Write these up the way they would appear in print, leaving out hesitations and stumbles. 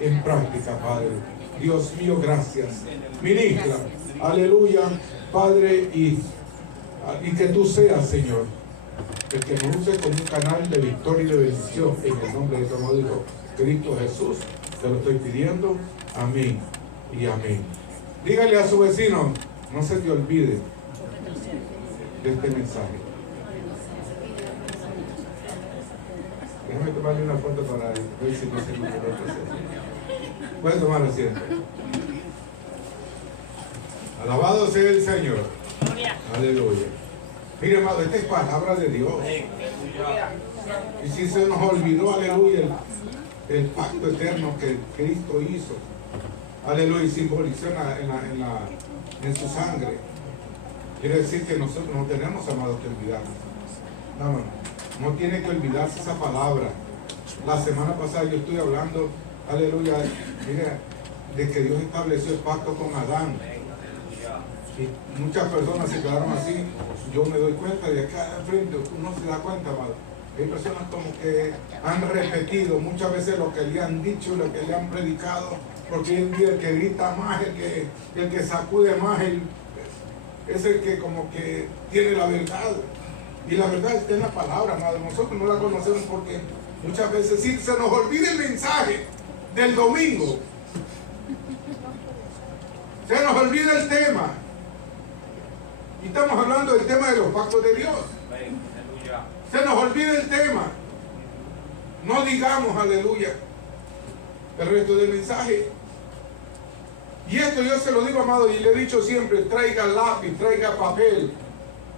en práctica, Padre. Dios mío, gracias. Ministra, aleluya, Padre, y que tú seas, Señor, el que nos use como un canal de victoria y de bendición en el nombre de tu amado Hijo Cristo Jesús. Te lo estoy pidiendo. Amén y amén. Dígale a su vecino, no se te olvide de este mensaje. Déjame tomarle una foto para ver si no se me olvidó. Puede tomar asiento. Alabado sea el Señor. Aleluya. Mire, amado, esta es palabra de Dios. Y si se nos olvidó, aleluya, el pacto eterno que Cristo hizo, aleluya, y simbolizó en su sangre, quiere decir que nosotros no tenemos, amado, que olvidarnos. No tiene que olvidarse esa palabra. La semana pasada yo estuve hablando, aleluya, mira, de que Dios estableció el pacto con Adán. Y muchas personas se quedaron así. Yo me doy cuenta de acá al frente, uno se da cuenta, amado. Hay personas como que han repetido muchas veces lo que le han dicho, lo que le han predicado, porque hoy en día el que grita más, el que sacude más, es el que como que tiene la verdad. Y la verdad está en la palabra, amado. Nosotros no la conocemos porque muchas veces sí se nos olvida el mensaje del domingo. Se nos olvida el tema. Y estamos hablando del tema de los pactos de Dios. Se nos olvida el tema. No digamos, aleluya, el resto del mensaje. Y esto yo se lo digo, amado, y le he dicho siempre, traiga lápiz, traiga papel.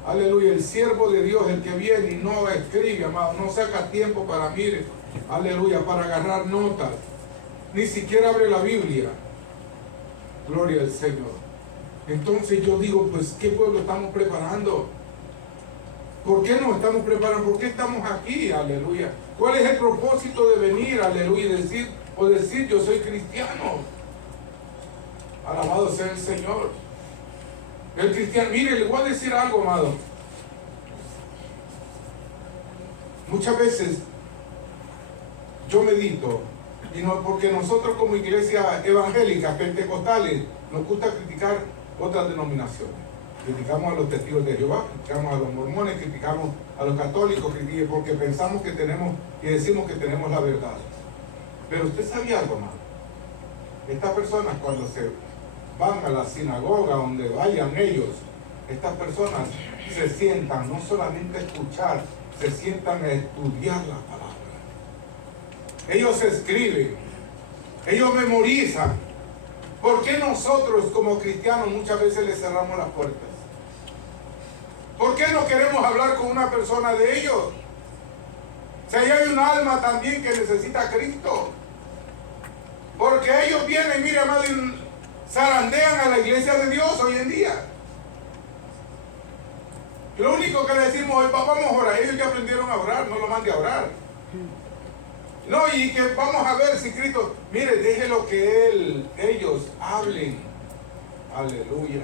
Aleluya, el siervo de Dios, el que viene y no escribe, amado, no saca tiempo para, mire, aleluya, para agarrar notas. Ni siquiera abre la Biblia. Gloria al Señor. Entonces yo digo, pues, ¿qué pueblo estamos preparando? ¿Por qué nos estamos preparando? ¿Por qué estamos aquí? Aleluya. ¿Cuál es el propósito de venir? Aleluya. Y decir, yo soy cristiano. Alabado sea el Señor. El cristiano, mire, le voy a decir algo, amado. Muchas veces yo medito, y no, porque nosotros como iglesia evangélica, pentecostales, nos gusta criticar otras denominaciones. Criticamos a los testigos de Jehová, criticamos a los mormones, criticamos a los católicos, porque pensamos que tenemos y decimos que tenemos la verdad. Pero usted sabía algo, amado. Estas personas cuando se van a la sinagoga, donde vayan ellos, estas personas se sientan no solamente a escuchar, se sientan a estudiar la palabra. Ellos escriben, ellos memorizan. ¿Por qué nosotros como cristianos muchas veces les cerramos las puertas? ¿Por qué no queremos hablar con una persona de ellos? Si ahí hay un alma también que necesita a Cristo. Porque ellos vienen, mire, amado, y zarandean a la iglesia de Dios hoy en día. Lo único que le decimos es, vamos a orar. Ellos ya aprendieron a orar, no lo mande a orar. No, y que vamos a ver si Cristo, mire, déjelo que ellos hablen. Aleluya.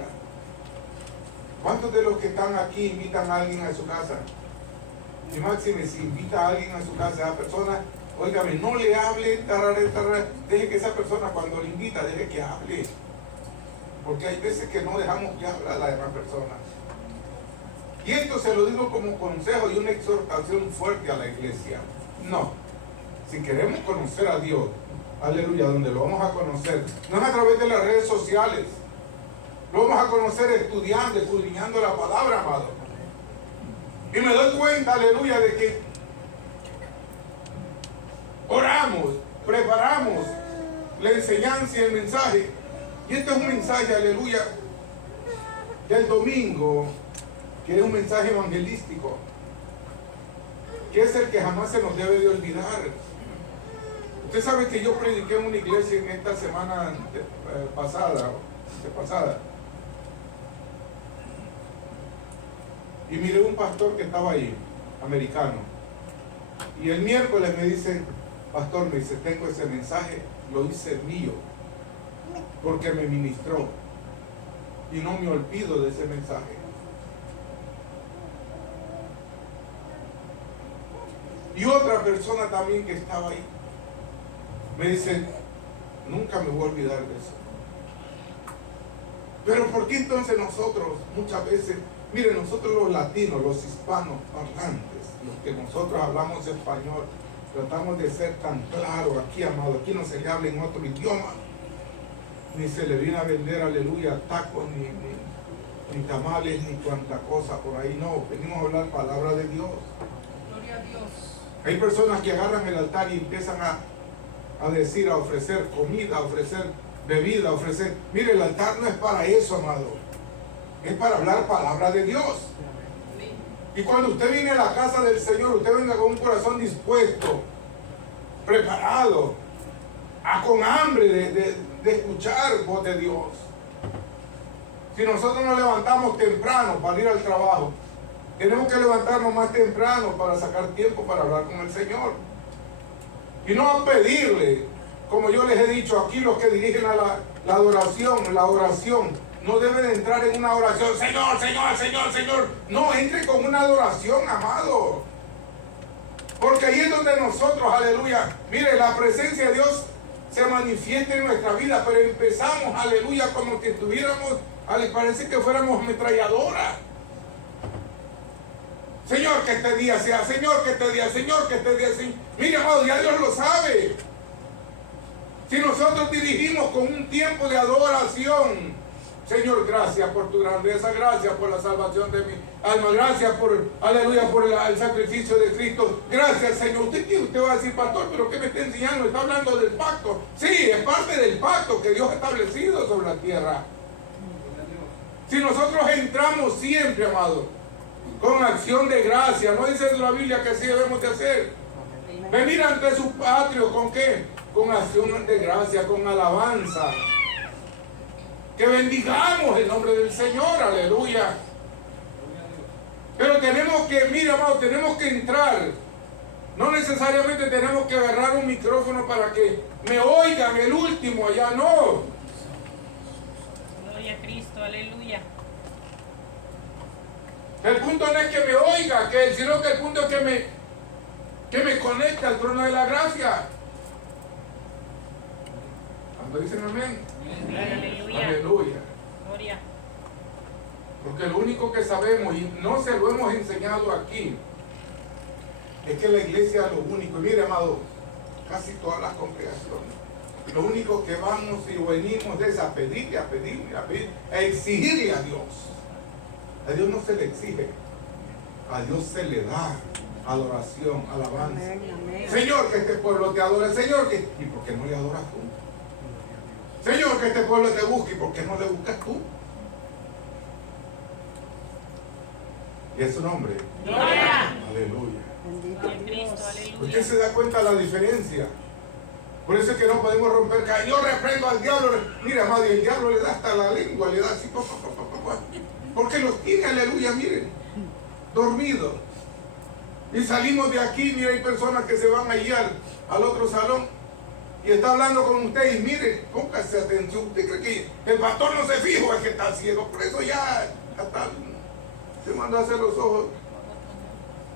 ¿Cuántos de los que están aquí invitan a alguien a su casa? Y máxime, si invita a alguien a su casa, a esa persona, óigame, no le hable, deje que esa persona cuando le invita, deje que hable. Porque hay veces que no dejamos que hable a la demás persona. Y esto se lo digo como consejo y una exhortación fuerte a la iglesia. No. Si queremos conocer a Dios, aleluya, donde lo vamos a conocer, no es a través de las redes sociales, lo vamos a conocer estudiando, escudriñando la palabra, amado. Y me doy cuenta, aleluya, de que oramos, preparamos la enseñanza y el mensaje. Y este es un mensaje, aleluya, del domingo, que es un mensaje evangelístico, que es el que jamás se nos debe de olvidar. Usted sabe que yo prediqué en una iglesia en esta semana pasada, y miré un pastor que estaba ahí, americano, y el miércoles me dice, pastor, me dice, tengo ese mensaje, lo hice mío, porque me ministró, y no me olvido de ese mensaje. Y otra persona también que estaba ahí me dice, Nunca me voy a olvidar de eso. Pero ¿por qué entonces nosotros muchas veces, miren, nosotros los latinos, los hispanos parlantes, los que nosotros hablamos español, tratamos de ser tan claros aquí, amado? Aquí no se le habla en otro idioma, ni se le viene a vender, aleluya, tacos, ni tamales, ni cuanta cosa por ahí. No, venimos a hablar palabra de Dios. Gloria a Dios. Hay personas que agarran el altar y empiezan a decir, a ofrecer comida, a ofrecer bebida, a ofrecer. Mire, el altar no es para eso, amado. Es para hablar palabra de Dios. Y cuando usted viene a la casa del Señor, usted venga con un corazón dispuesto, preparado, con hambre de escuchar voz de Dios. Si nosotros nos levantamos temprano para ir al trabajo, tenemos que levantarnos más temprano para sacar tiempo para hablar con el Señor. Y no a pedirle, como yo les he dicho aquí, los que dirigen a la oración, no deben entrar en una oración, Señor, Señor, Señor, Señor. No, entre con una adoración, amado. Porque ahí es donde nosotros, aleluya, mire, la presencia de Dios se manifiesta en nuestra vida, pero empezamos, aleluya, como que estuviéramos, parece que fuéramos ametralladoras. Señor, que este día sea, Señor, que este día, Señor, que este día sea. Mire, amado, ya Dios lo sabe. Si nosotros dirigimos con un tiempo de adoración, Señor, gracias por tu grandeza, gracias por la salvación de mi alma, gracias por, aleluya, por el sacrificio de Cristo. Gracias, Señor. Usted va a decir, pastor, pero ¿qué me está enseñando? Está hablando del pacto. Sí, es parte del pacto que Dios ha establecido sobre la tierra. Si nosotros entramos siempre, amado, con acción de gracia, no dice la Biblia que así debemos de hacer. Venir ante su patio, ¿con qué? Con acción de gracia, con alabanza. Que bendigamos el nombre del Señor, aleluya. Pero tenemos que, mira, amado, tenemos que entrar. No necesariamente tenemos que agarrar un micrófono para que me oigan el último, allá no. Gloria a Cristo, aleluya. El punto no es que me oiga, sino que el punto es que me conecte al trono de la gracia. ¿Cuándo dicen amén? Aleluya. Aleluya. Gloria. Porque lo único que sabemos, y no se lo hemos enseñado aquí, es que la iglesia lo único, y mire, amado, casi todas las congregaciones, lo único que vamos y venimos es a pedirle, a exigirle a Dios. A Dios no se le exige, a Dios se le da adoración, alabanza. Amén, amén. Señor, que este pueblo te adore, Señor, ¿y por qué no le adoras tú? Señor, que este pueblo te busque, ¿y por qué no le buscas tú? Y es su nombre. Gloria. Aleluya. Bendito Cristo, aleluya. ¿Usted se da cuenta de la diferencia? Por eso es que no podemos romper cadenas. Yo reprendo al diablo. Mira, amado, y el diablo le da hasta la lengua, le da así, porque los tiene, aleluya, miren, dormidos. Y salimos de aquí, mira, hay personas que se van allí al otro salón y está hablando con usted y mire, póngase atención. ¿Usted cree que el pastor no se fijo? Es que está ciego, por eso ya hasta se mandó a hacer los ojos.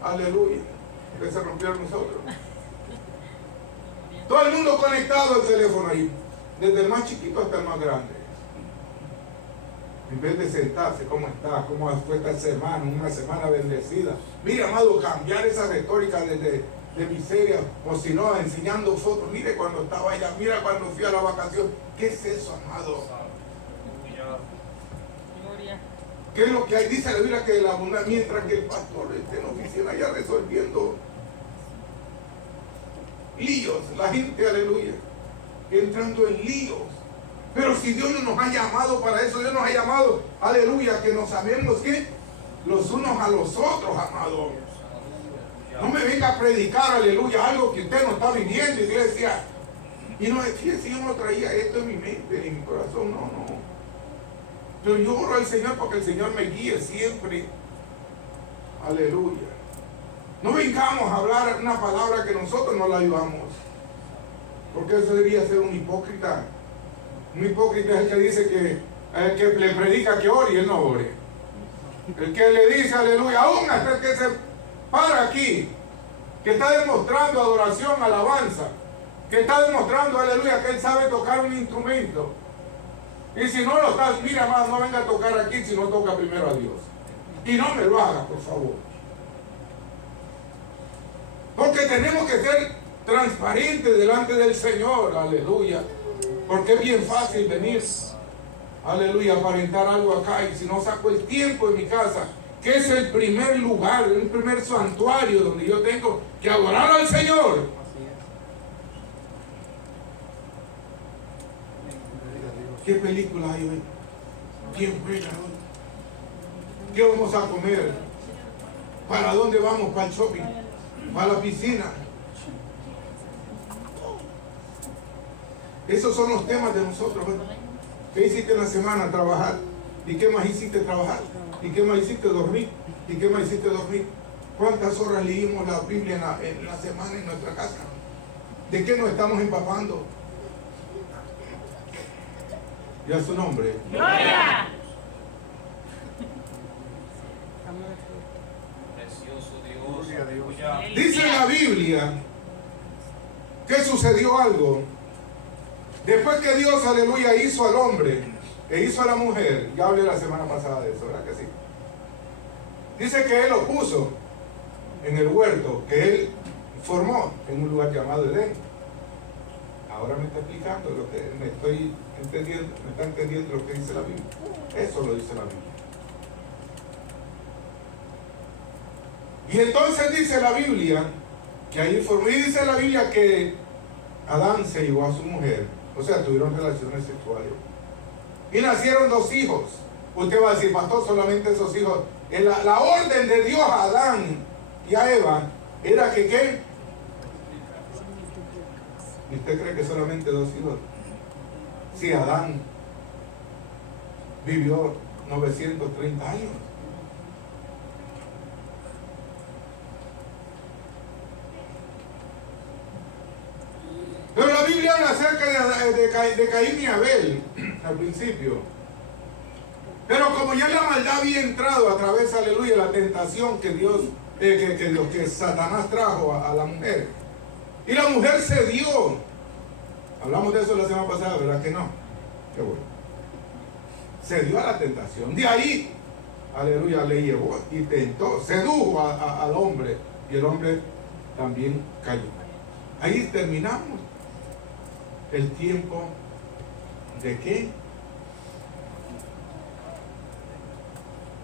Aleluya. Que se rompieron nosotros. Todo el mundo conectado al teléfono ahí, desde el más chiquito hasta el más grande. En vez de sentarse, ¿cómo está? ¿Cómo fue esta semana? Una semana bendecida. Mira, amado, cambiar esa retórica de miseria, o si no, enseñando fotos. Mire cuando estaba allá, mira cuando fui a la vacación. ¿Qué es eso, amado? Gloria. ¿Qué es lo que hay? Dice la Biblia que la abundancia, mientras que el pastor esté en la oficina ya resolviendo líos, la gente, aleluya, entrando en líos. Pero si Dios no nos ha llamado para eso, Dios nos ha llamado, aleluya, que nos amemos, ¿qué? Los unos a los otros, amado. No me venga a predicar, aleluya, algo que usted no está viviendo, iglesia. Y no, fíjese, yo no traía esto en mi mente, en mi corazón, no. Pero yo oro al Señor porque el Señor me guíe siempre. Aleluya. No vengamos a hablar una palabra que nosotros no la ayudamos. Porque eso debería ser un hipócrita. Un hipócrita es el que dice que el que le predica que ore y él no ore. El que le dice aleluya, aún hasta el que se para aquí, que está demostrando adoración, alabanza, que está demostrando, aleluya, que él sabe tocar un instrumento. Y si no lo estás, mira, más no venga a tocar aquí si no toca primero a Dios. Y no me lo haga, por favor. Porque tenemos que ser transparentes delante del Señor, aleluya. Porque es bien fácil venir, aleluya, aparentar algo acá. Y si no saco el tiempo en mi casa, que es el primer lugar, el primer santuario donde yo tengo que adorar al Señor. ¿Qué película hay hoy? Bien buena hoy. ¿Qué vamos a comer? ¿Para dónde vamos? ¿Para el shopping? ¿Para la piscina? Esos son los temas de nosotros. ¿Qué hiciste en la semana? Trabajar. ¿Y qué más hiciste? Trabajar. ¿Y qué más hiciste? Dormir. ¿Y qué más hiciste? Dormir. ¿Cuántas horas leímos la Biblia en la semana en nuestra casa? ¿De qué nos estamos empapando? ¿Y a su nombre? ¡Gloria! Precioso Dios. Dice la Biblia que sucedió algo. Después que Dios, aleluya, hizo al hombre e hizo a la mujer, ya hablé la semana pasada de eso, ¿verdad que sí? Dice que Él lo puso en el huerto que Él formó en un lugar llamado Edén. Ahora me está explicando lo que me está entendiendo lo que dice la Biblia. Eso lo dice la Biblia. Y entonces dice la Biblia que ahí formó, y dice la Biblia que Adán se llevó a su mujer, o sea, tuvieron relaciones sexuales. Y nacieron 2 hijos. Usted va a decir, pastor, solamente esos hijos. La orden de Dios a Adán y a Eva era que ¿qué? ¿Y usted cree que solamente 2 hijos? Si Adán vivió 930 años. Pero la Biblia habla acerca de Caín y Abel al principio. Pero como ya la maldad había entrado a través, aleluya, la tentación que que Satanás trajo a la mujer. Y la mujer cedió. Hablamos de eso la semana pasada, ¿verdad que no? Qué bueno. Cedió a la tentación. De ahí, aleluya, le llevó y tentó, sedujo al hombre. Y el hombre también cayó. Ahí terminamos el tiempo de qué.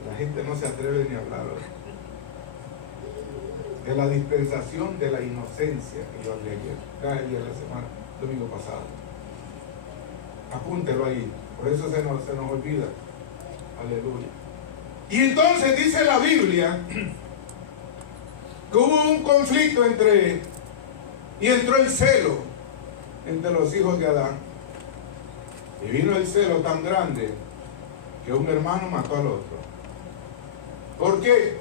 La gente no se atreve ni a hablar de la dispensación de la inocencia que yo hablé ayer la semana, domingo pasado. Apúntelo ahí, por eso se nos olvida. Aleluya. Y entonces dice la Biblia que hubo un conflicto y entró el celo entre los hijos de Adán. Y vino el celo tan grande que un hermano mató al otro. ¿Por qué?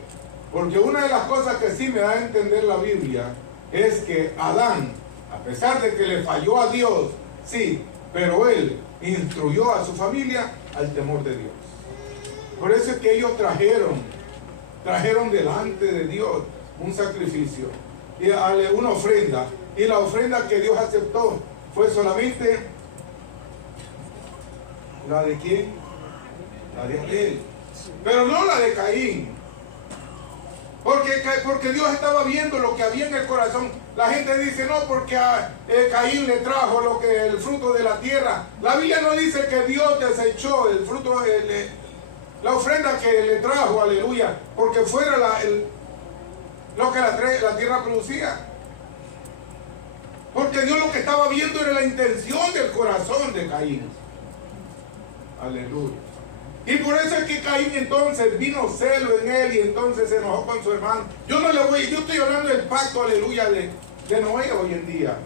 Porque una de las cosas que sí me da a entender la Biblia es que Adán, a pesar de que le falló a Dios, sí, pero él instruyó a su familia al temor de Dios. Por eso es que ellos trajeron delante de Dios un sacrificio, y una ofrenda, y la ofrenda que Dios aceptó fue solamente la de ¿quién? La de Abel, pero no la de Caín. Porque Dios estaba viendo lo que había en el corazón. La gente dice, no, porque a Caín le trajo el fruto de la tierra. La Biblia no dice que Dios desechó el fruto, la ofrenda que le trajo, aleluya, porque fuera lo que la tierra producía. Porque Dios lo que estaba viendo era la intención del corazón de Caín. Aleluya. Y por eso es que Caín entonces vino celo en él y entonces se enojó con su hermano. Yo estoy hablando del pacto, aleluya, de Noé hoy en día.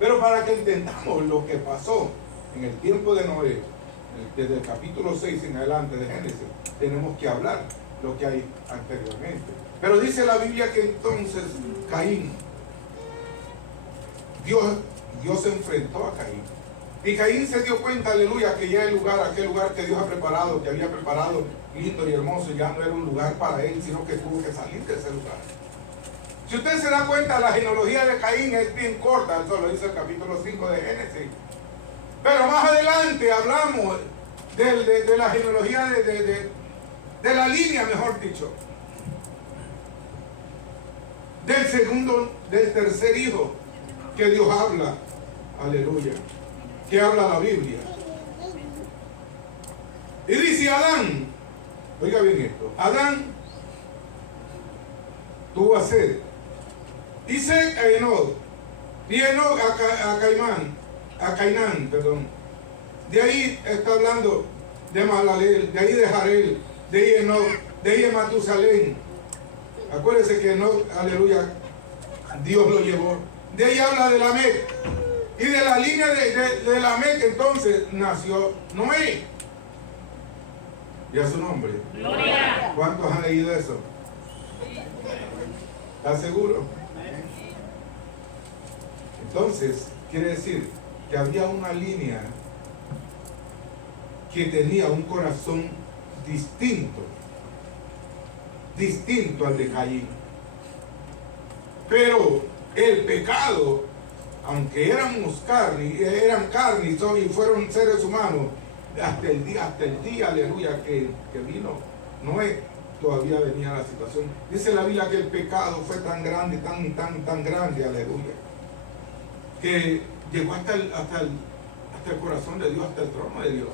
Pero para que entendamos lo que pasó en el tiempo de Noé, desde el capítulo 6 en adelante de Génesis, tenemos que hablar lo que hay anteriormente. Pero dice la Biblia que entonces Caín, Dios se enfrentó a Caín. Y Caín se dio cuenta, aleluya, que ya aquel lugar que Dios que había preparado, lindo y hermoso, ya no era un lugar para él, sino que tuvo que salir de ese lugar. Si usted se da cuenta, la genealogía de Caín es bien corta, eso lo dice el capítulo 5 de Génesis. Pero más adelante hablamos de la genealogía de la línea, mejor dicho, del tercer hijo que Dios habla, aleluya, que habla la Biblia. Y dice Adán, oiga bien esto, Adán tuvo a Set, y Set a Enoc, y Enoc a Cainán, perdón. De ahí está hablando de Mahalaleel, de ahí de Jarel, de ahí Enoc, de ahí de Matusalén. Acuérdense que Enoc, aleluya, Dios lo llevó. De ahí habla de Lamec. Y de la línea de Lamec entonces nació Noé. Y a su nombre. Gloria. ¿Cuántos han leído eso? ¿Estás seguro? Entonces, quiere decir que había una línea que tenía un corazón distinto al de Caín. Pero el pecado, aunque eran carne y fueron seres humanos, hasta el día, aleluya, que vino Noé, todavía venía la situación. Dice la Biblia que el pecado fue tan grande, tan grande, aleluya, que llegó hasta el corazón de Dios, hasta el trono de Dios.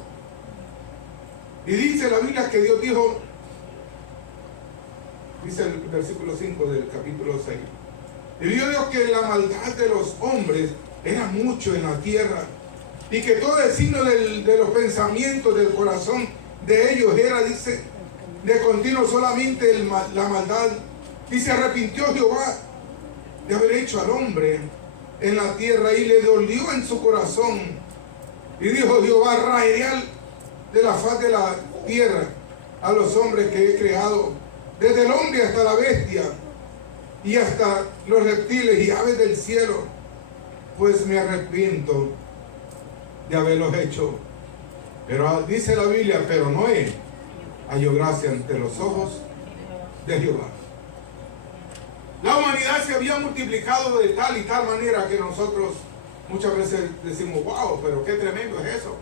Y dice la Biblia que Dios dijo, dice el versículo 5 del capítulo 6, y vio Dios que la maldad de los hombres era mucho en la tierra, y que todo el signo de los pensamientos del corazón de ellos era, dice, de continuo solamente la maldad. Y se arrepintió Jehová de haber hecho al hombre en la tierra, y le dolió en su corazón. Y dijo Jehová, raeré de la faz de la tierra a los hombres que he creado, desde el hombre hasta la bestia, y hasta los reptiles y aves del cielo, pues me arrepiento de haberlos hecho. Pero dice la Biblia, pero Noé halló gracia ante los ojos de Jehová. La humanidad se había multiplicado de tal y tal manera que nosotros muchas veces decimos, wow, pero qué tremendo es eso.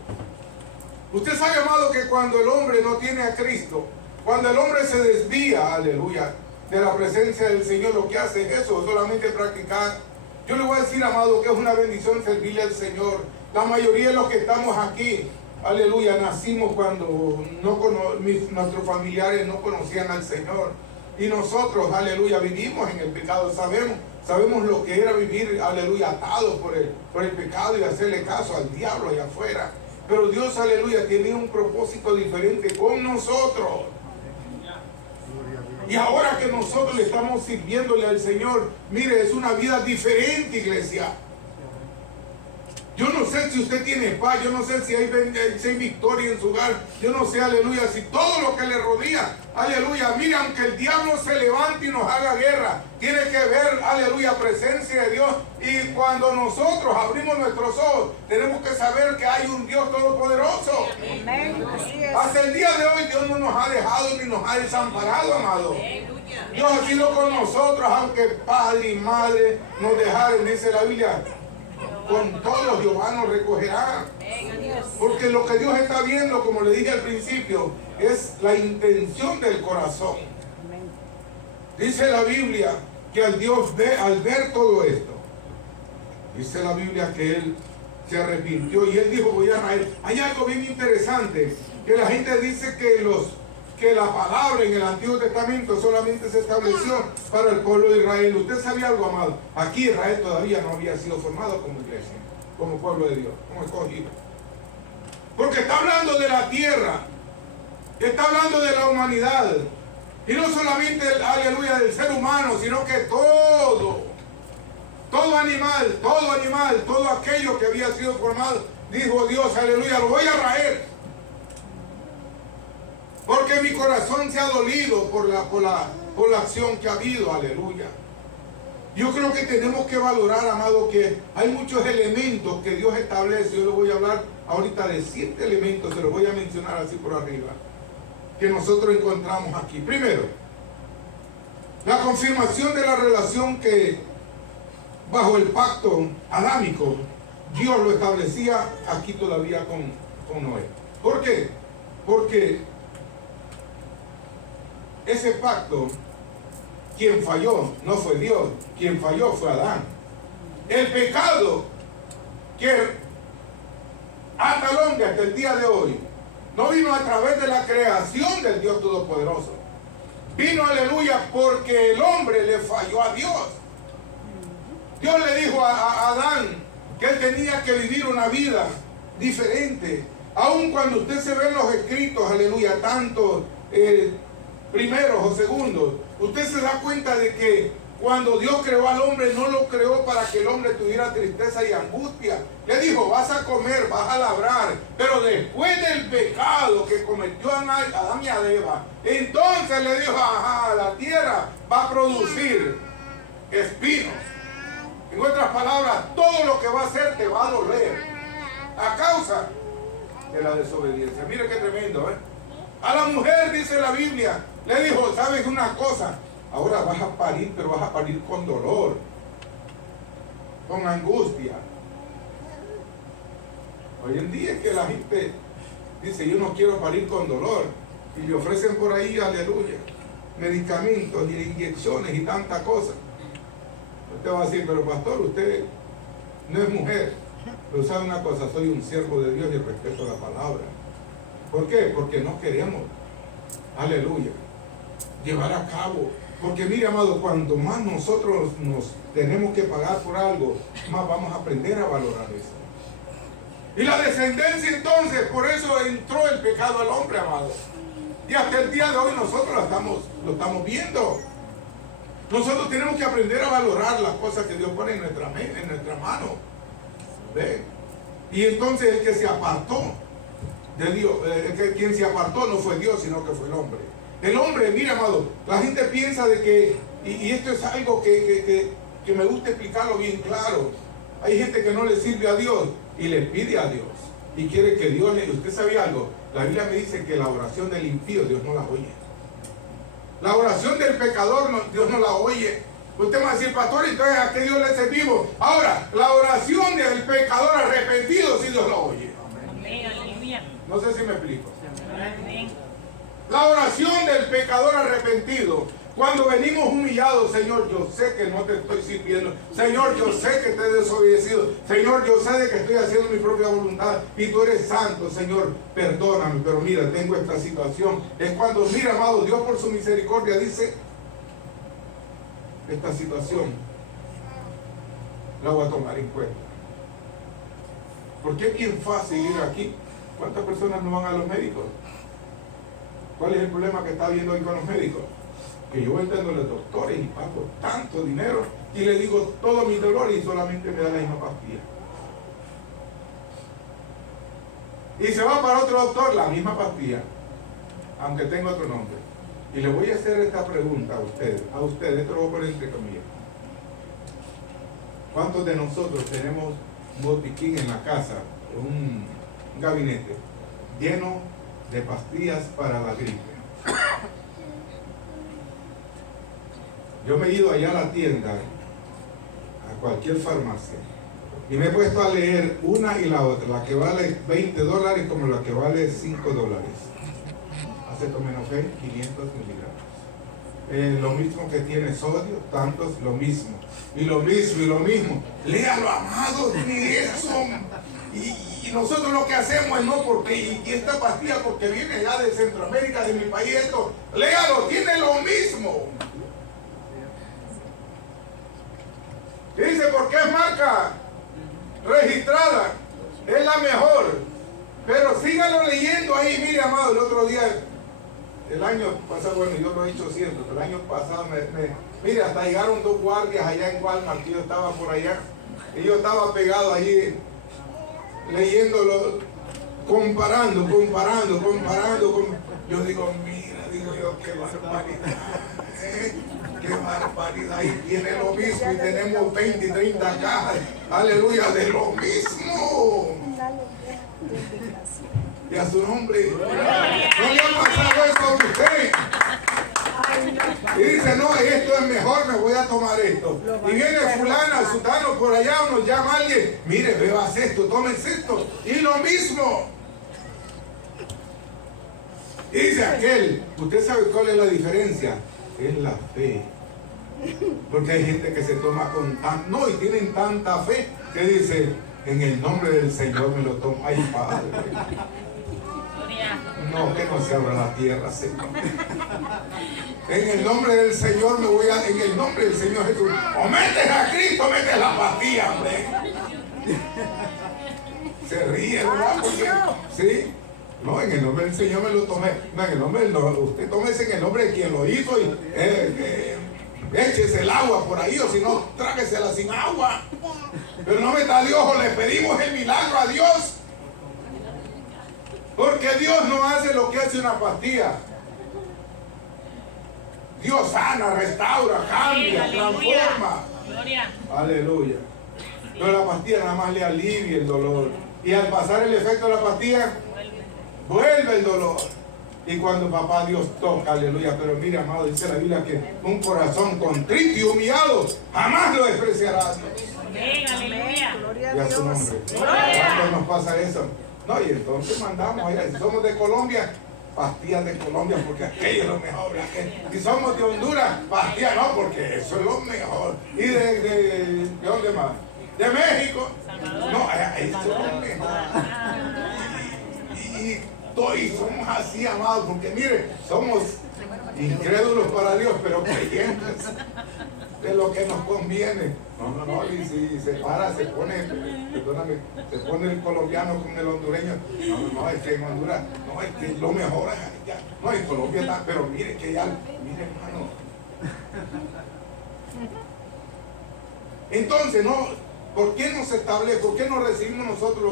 Usted sabe, amado, que cuando el hombre no tiene a Cristo, cuando el hombre se desvía, aleluya, de la presencia del Señor, lo que hace es eso, solamente practicar. Yo le voy a decir, amado, que es una bendición servirle al Señor. La mayoría de los que estamos aquí, aleluya, nacimos cuando nuestros familiares no conocían al Señor. Y nosotros, aleluya, vivimos en el pecado. Sabemos lo que era vivir, aleluya, atados por el pecado y hacerle caso al diablo allá afuera. Pero Dios, aleluya, tiene un propósito diferente con nosotros. Y ahora que nosotros le estamos sirviéndole al Señor, mire, es una vida diferente, iglesia. Yo no sé si usted tiene paz, yo no sé si hay victoria en su hogar, yo no sé, aleluya, si todo lo que le rodea, aleluya, mire, aunque el diablo se levante y nos haga guerra, tiene que ver, aleluya, presencia de Dios. Y cuando nosotros abrimos nuestros ojos, tenemos que saber que hay un Dios todopoderoso. Amén. Así es. Hasta el día de hoy Dios no nos ha dejado ni nos ha desamparado, amado. Dios ha sido con nosotros, aunque padre y madre nos dejaren, dice la Biblia, con todos Jehová nos recogerá. Porque lo que Dios está viendo, como le dije al principio, es la intención del corazón. Dice la Biblia que al ver todo esto, dice la Biblia que él se arrepintió y él dijo, voy a raer. Hay algo bien interesante, que la gente dice que la palabra en el Antiguo Testamento solamente se estableció para el pueblo de Israel. ¿Usted sabía algo, amado? Aquí Israel todavía no había sido formado como iglesia, como pueblo de Dios, como escogido. Porque está hablando de la tierra, está hablando de la humanidad. Y no solamente, aleluya, del ser humano, sino que todo animal, todo aquello que había sido formado, dijo Dios, aleluya, lo voy a raer. Porque mi corazón se ha dolido por la acción que ha habido, aleluya. Yo creo que tenemos que valorar, amado, que hay muchos elementos que Dios establece. Yo les voy a hablar ahorita de 7 elementos, se los voy a mencionar así por arriba, que nosotros encontramos aquí. Primero, La confirmación de la relación que bajo el pacto adámico Dios lo establecía aquí todavía con Noé. ¿Por qué? Porque ese pacto, quien falló no fue Dios, quien falló fue Adán. El pecado que ata al hombre hasta el día de hoy no vino a través de la creación del Dios Todopoderoso. Vino, aleluya, porque el hombre le falló a Dios. Dios le dijo a Adán que él tenía que vivir una vida diferente. Aun cuando usted se ve en los escritos, aleluya, tanto primeros o segundos, usted se da cuenta de que cuando Dios creó al hombre, no lo creó para que el hombre tuviera tristeza y angustia. Le dijo, vas a comer, vas a labrar. Pero después del pecado que cometió Adán y Eva, entonces le dijo, ajá, la tierra va a producir espinos. En otras palabras, todo lo que va a hacer te va a doler a causa de la desobediencia. Mire qué tremendo, ¿eh? A la mujer, dice la Biblia, le dijo, ¿sabes una cosa? Ahora vas a parir, pero vas a parir con dolor, con angustia. Hoy en día es que la gente dice, yo no quiero parir con dolor. Y le ofrecen por ahí, aleluya, medicamentos y inyecciones y tanta cosa. Usted va a decir, pero pastor, usted no es mujer. Pero sabe una cosa, soy un siervo de Dios y respeto la palabra. ¿Por qué? Porque no queremos, aleluya, llevar a cabo. Porque mire, amado, cuanto más nosotros nos tenemos que pagar por algo, más vamos a aprender a valorar eso. Y la descendencia entonces, por eso entró el pecado al hombre, amado. Y hasta el día de hoy nosotros lo estamos viendo. Nosotros tenemos que aprender a valorar las cosas que Dios pone en nuestra mano. ¿Ve? Y entonces el que se apartó de Dios, quien se apartó no fue Dios, sino que fue el hombre. El hombre, mira, amado, la gente piensa de que, y esto es algo que me gusta explicarlo bien claro. Hay gente que no le sirve a Dios y le pide a Dios y quiere que Dios le... ¿Usted sabía algo? La Biblia me dice que la oración del impío Dios no la oye. La oración del pecador Dios no la oye. Usted me va a decir, pastor, entonces ¿a qué Dios le servimos? Ahora, la oración del pecador arrepentido sí Dios la oye. Amén, aleluya. No sé si me explico. Amén. La oración del pecador arrepentido. Cuando venimos humillados, Señor, yo sé que no te estoy sirviendo. Señor, yo sé que te he desobedecido. Señor, yo sé de que estoy haciendo mi propia voluntad y tú eres santo. Señor, perdóname, pero mira, tengo esta situación. Es cuando, mira, amado, Dios por su misericordia dice, esta situación la voy a tomar en cuenta. Porque es bien fácil ir aquí. ¿Cuántas personas no van a los médicos? ¿Cuál es el problema que está habiendo hoy con los médicos? Que yo voy a los doctores y pago tanto dinero y le digo todos mis dolores y solamente me da la misma pastilla. Y se va para otro doctor, la misma pastilla, aunque tenga otro nombre. Y le voy a hacer esta pregunta a usted, esto lo voy a poner entre comillas. ¿Cuántos de nosotros tenemos un botiquín en la casa, un gabinete lleno de pastillas para la gripe? Yo me he ido allá a la tienda, a cualquier farmacia, y me he puesto a leer una y la otra, la que vale $20 como la que vale $5. Acetaminofén, 500 miligramos. Lo mismo que tiene sodio, tantos, lo mismo. Y lo mismo, y lo mismo. Léalo, amados, ni eso. Y nosotros lo que hacemos es no porque, y esta pastilla porque viene allá de Centroamérica, de mi país, esto, léalo, tiene lo mismo. Dice porque es marca registrada, es la mejor. Pero sígalo leyendo ahí, mire, amado, el otro día, el año pasado, bueno, yo lo he dicho siempre, pero el año pasado mire, hasta llegaron 2 guardias allá en Walmart, yo estaba por allá, y yo estaba pegado allí, leyéndolo, comparando. Yo digo, mira, digo yo, qué barbaridad. Qué barbaridad, y tiene lo mismo, y tenemos 20 y 30 cajas, aleluya, de lo mismo. Y a su nombre, ¿no le ha pasado eso a usted? Y dice, no, esto mejor me voy a tomar esto. Y viene fulana, sutano por allá, o nos llama alguien, mire, bebas esto, tomes esto. Y lo mismo. Y dice aquel, ¿usted sabe cuál es la diferencia? Es la fe. Porque hay gente que se toma con no, y tienen tanta fe que dice, en el nombre del Señor me lo tomo. Ay, Padre. No, que no se abra la tierra, Señor. En el nombre del Señor me voy a... En el nombre del Señor Jesús. O metes a Cristo, metes la pastilla, hombre. Se ríe, ¿verdad? Porque, ¿sí? No, en el nombre del Señor me lo tomé. No, en el nombre del... Usted tómese en el nombre de quien lo hizo y... échese el agua por ahí, o si no, tráguesela sin agua. Pero no meta a Dios, o le pedimos el milagro a Dios. Porque Dios no hace lo que hace una pastilla. Dios sana, restaura, cambia, sí, transforma. Gloria. Aleluya. Pero la pastilla nada más le alivia el dolor. Y al pasar el efecto de la pastilla, vuelve el dolor. Y cuando papá Dios toca, aleluya. Pero mire, amado, dice la Biblia que un corazón contrito y humillado jamás lo despreciará Dios. Amén, aleluya. Y a su nombre. ¿Cuándo nos pasa eso? No, y entonces mandamos allá. Si somos de Colombia, pastillas de Colombia, porque aquello es lo mejor. Si somos de Honduras, pastillas no, porque eso es lo mejor. ¿Y de dónde más? De México. No, eso es lo mejor. Y somos así, amados, porque mire, somos incrédulos para Dios, pero creyentes de lo que nos conviene. No, y si se para, se pone, perdóname, se pone el colombiano con el hondureño. No, es que en Honduras, no, es que lo mejor es allá. No, en Colombia está, pero mire que ya, mire, hermano. Entonces, no, ¿por qué no se establece? ¿Por qué no recibimos nosotros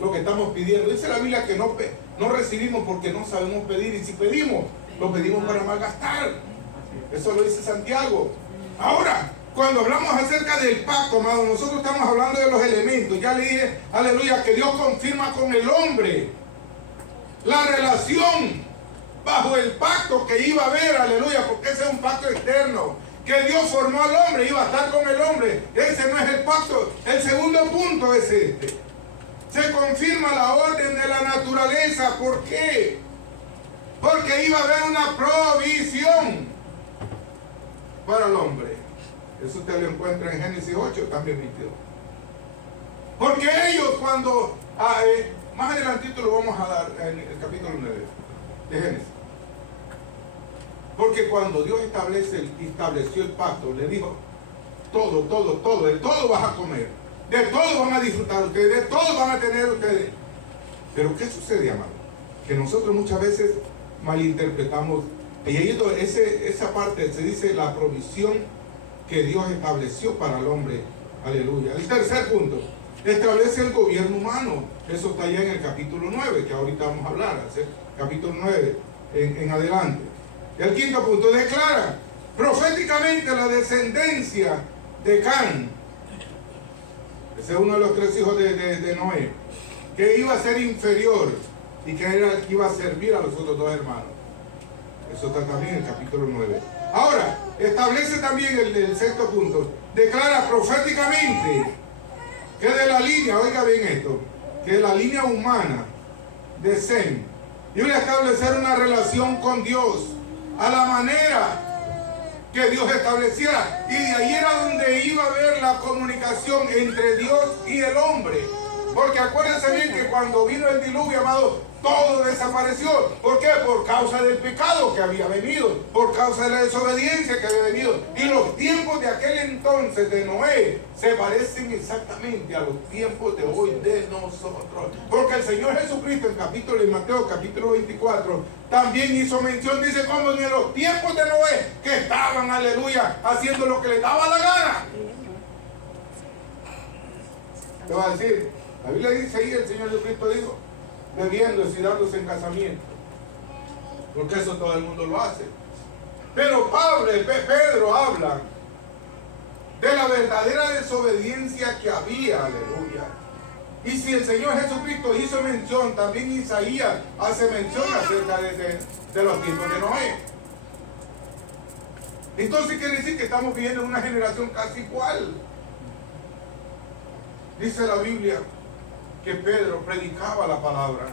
lo que estamos pidiendo? Dice la Biblia que no recibimos porque no sabemos pedir, y si pedimos, lo pedimos para malgastar. Eso lo dice Santiago. Ahora, cuando hablamos acerca del pacto, amado, nosotros estamos hablando de los elementos. Ya le dije, aleluya, que Dios confirma con el hombre la relación bajo el pacto que iba a haber, aleluya, porque ese es un pacto externo. Que Dios formó al hombre, iba a estar con el hombre. Ese no es el pacto. El segundo punto es este. Se confirma la orden de la naturaleza. ¿Por qué? Porque iba a haber una provisión para el hombre. Eso usted lo encuentra en Génesis 8, también 22. Porque ellos cuando... más adelantito lo vamos a dar en el capítulo 9 de Génesis. Porque cuando Dios estableció el pacto, le dijo, todo, de todo vas a comer, de todo van a disfrutar ustedes, de todo van a tener ustedes. Pero ¿qué sucede, amado? Que nosotros muchas veces malinterpretamos, y ahí esa parte se dice la provisión que Dios estableció para el hombre. Aleluya. El tercer punto, establece el gobierno humano. Eso está allá en el capítulo 9, que ahorita vamos a hablar, capítulo 9 en adelante. El quinto punto, declara proféticamente la descendencia de Can. Ese es uno de los tres hijos de Noé, que iba a ser inferior y que iba a servir a los otros dos hermanos. Eso está también en el capítulo 9. Ahora, establece también el sexto punto, declara proféticamente que de la línea, oiga bien esto, que de la línea humana de Sem iba a establecer una relación con Dios a la manera que Dios estableciera, y de ahí era donde iba a haber la comunicación entre Dios y el hombre. Porque acuérdense bien que cuando vino el diluvio, amado, todo desapareció. ¿Por qué? Por causa del pecado que había venido, por causa de la desobediencia que había venido. Y los tiempos de aquel entonces de Noé se parecen exactamente a los tiempos de hoy de nosotros. Porque el Señor Jesucristo en Mateo capítulo 24 también hizo mención, dice, como en los tiempos de Noé, que estaban, aleluya, haciendo lo que les daba la gana. Te va a decir, la Biblia dice ahí, el Señor Jesucristo dijo, bebiéndose y dándose en casamiento, porque eso todo el mundo lo hace. Pero Pedro habla de la verdadera desobediencia que había, aleluya. Y si el Señor Jesucristo hizo mención, también Isaías hace mención acerca de los tiempos de Noé. Entonces quiere decir que estamos viviendo en una generación casi igual. Dice la Biblia que Pedro predicaba la palabra.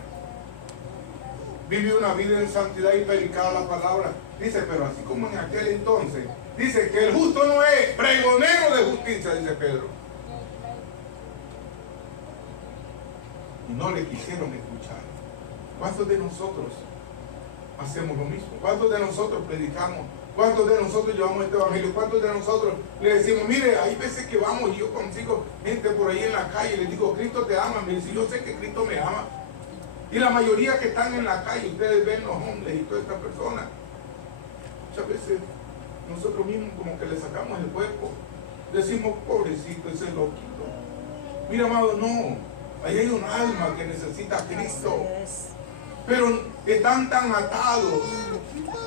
Vivió una vida en santidad y predicaba la palabra. Dice, pero así como en aquel entonces, dice que el justo no es pregonero de justicia, dice Pedro. Y no le quisieron escuchar. ¿Cuántos de nosotros hacemos lo mismo? ¿Cuántos de nosotros predicamos? ¿Cuántos de nosotros llevamos este evangelio? ¿Cuántos de nosotros le decimos, mire, hay veces que vamos y yo consigo gente por ahí en la calle y les digo, Cristo te ama? Me dice, yo sé que Cristo me ama. Y la mayoría que están en la calle, ustedes ven los hombres y todas estas personas, muchas veces nosotros mismos como que le sacamos el cuerpo. Decimos, pobrecito, ese loquito. Mira, amado, no. Ahí hay un alma que necesita a Cristo. Pero están tan atados.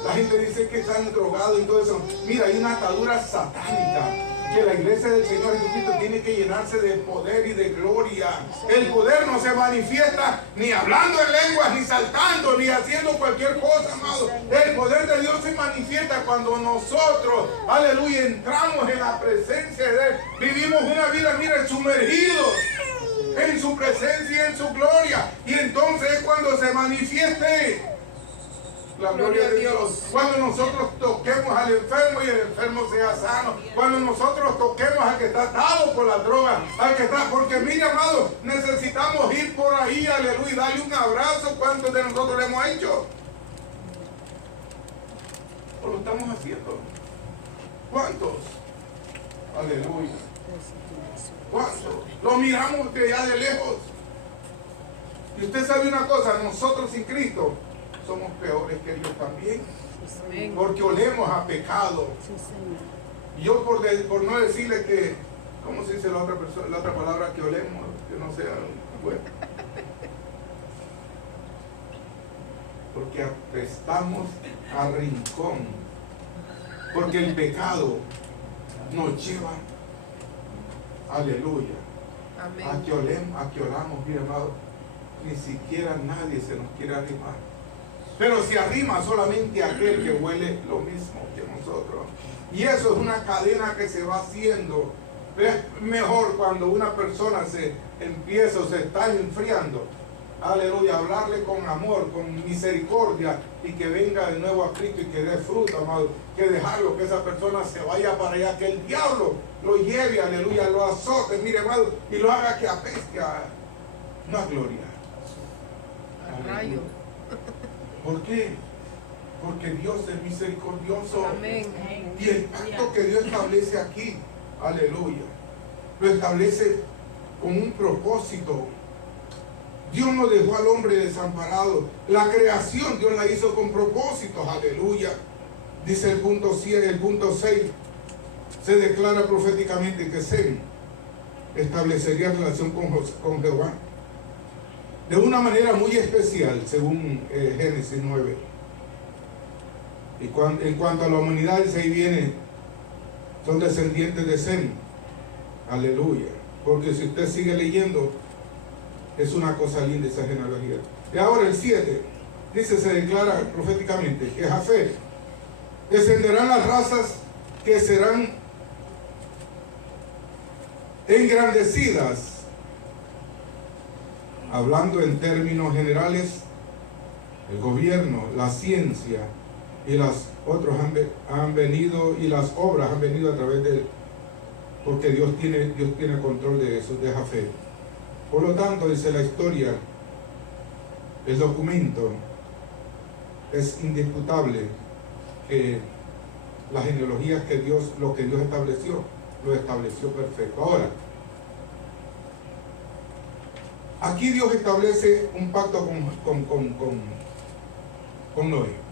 La gente dice que están drogados y todo eso. Mira, hay una atadura satánica que la iglesia del Señor Jesucristo tiene que llenarse de poder y de gloria. El poder no se manifiesta ni hablando en lenguas, ni saltando, ni haciendo cualquier cosa, amado. El poder de Dios se manifiesta cuando nosotros, aleluya, entramos en la presencia de Él. Vivimos una vida, mira, sumergidos en su presencia y en su gloria. Y entonces es cuando se manifieste la gloria de Dios. Cuando nosotros toquemos al enfermo y el enfermo sea sano. Cuando nosotros toquemos al que está atado por la droga, al que está, porque mire, amado, necesitamos ir por ahí, aleluya, darle un abrazo. ¿Cuántos de nosotros lo hemos hecho? ¿O lo estamos haciendo? ¿Cuántos? Aleluya. ¿Cuántos? Lo miramos de allá de lejos. Y usted sabe una cosa, nosotros sin Cristo somos peores que ellos también, porque olemos a pecado. Y yo por no decirle que, ¿cómo se dice la otra palabra que olemos? Que no sea bueno. Porque apestamos a rincón. Porque el pecado nos lleva, aleluya, a que olamos, mi amado. Ni siquiera nadie se nos quiere arrimar. Pero se arrima solamente aquel que huele lo mismo que nosotros. Y eso es una cadena que se va haciendo. Es mejor cuando una persona se empieza o se está enfriando. Aleluya, hablarle con amor, con misericordia y que venga de nuevo a Cristo y que dé fruto, amado. Que dejarlo, que esa persona se vaya para allá, que el diablo lo lleve, aleluya, lo azote, mire, amado, y lo haga que apeste a una gloria. Rayo. ¿Por qué? Porque Dios es misericordioso. Amén. Y el pacto que Dios establece aquí, aleluya, lo establece con un propósito. Dios no dejó al hombre desamparado. La creación Dios la hizo con propósitos, aleluya. Dice el punto 7, el punto 6, se declara proféticamente que Sem establecería relación con Jehová de una manera muy especial, según Génesis 9. Y en cuanto a la humanidad, ahí viene, son descendientes de Sem. Aleluya. Porque si usted sigue leyendo, es una cosa linda esa genealogía. Y ahora el 7, dice, se declara proféticamente que Jafet descenderán las razas que serán engrandecidas. Hablando en términos generales, el gobierno, la ciencia y las otros han venido, y las obras han venido a través de él, porque Dios tiene control de eso, de Jafet. Por lo tanto, dice la historia, el documento, es indisputable que las genealogías que lo que Dios estableció, lo estableció perfecto. Ahora, aquí Dios establece un pacto con Noé.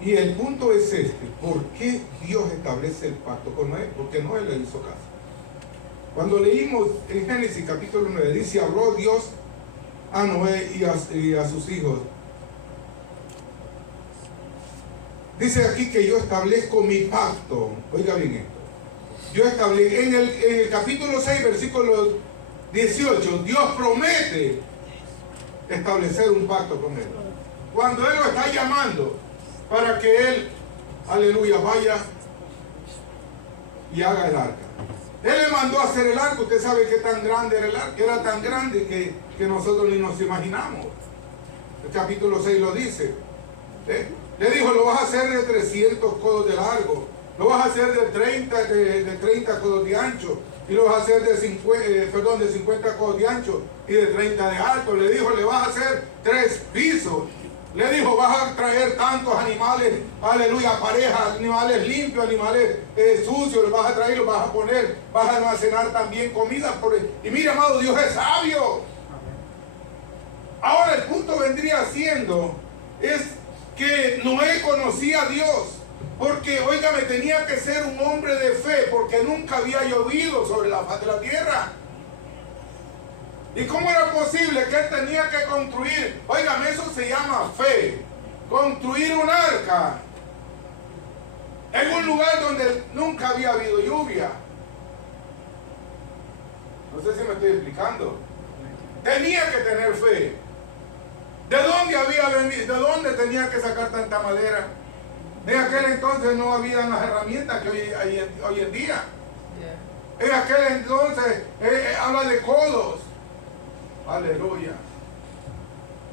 Y el punto es este: ¿por qué Dios establece el pacto con Noé? Porque Noé le hizo caso. Cuando leímos en Génesis capítulo 9, dice, habló Dios a Noé y a sus hijos. Dice aquí que yo establezco mi pacto. Oiga bien esto. Yo establezco, en el capítulo 6, versículo 18, Dios promete establecer un pacto con él. Cuando él lo está llamando para que él aleluya, vaya y haga el arca. Él le mandó a hacer el arca. Usted sabe que tan grande era el arca, era tan grande que nosotros ni nos imaginamos. El capítulo 6 lo dice. Le dijo, lo vas a hacer de 300 codos de largo, lo vas a hacer de 30 codos de ancho, y lo vas a hacer de 50 codos de ancho y de 30 de alto. Le dijo, le vas a hacer 3 pisos. Le dijo, vas a traer tantos animales, aleluya, parejas, animales limpios, animales sucios, los vas a traer, los vas a poner, vas a almacenar también comida. Y mira, amado, Dios es sabio. Ahora el punto vendría siendo, es que Noé conocía a Dios, porque, óigame, tenía que ser un hombre de fe, porque nunca había llovido sobre la faz de la tierra. ¿Y cómo era posible que él tenía que construir? Óigame, eso se llama fe. Construir un arca en un lugar donde nunca había habido lluvia. No sé si me estoy explicando. Tenía que tener fe. ¿De dónde había venido? ¿De dónde tenía que sacar tanta madera? En aquel entonces no había las herramientas que hoy en día. En aquel entonces habla de codos. Aleluya.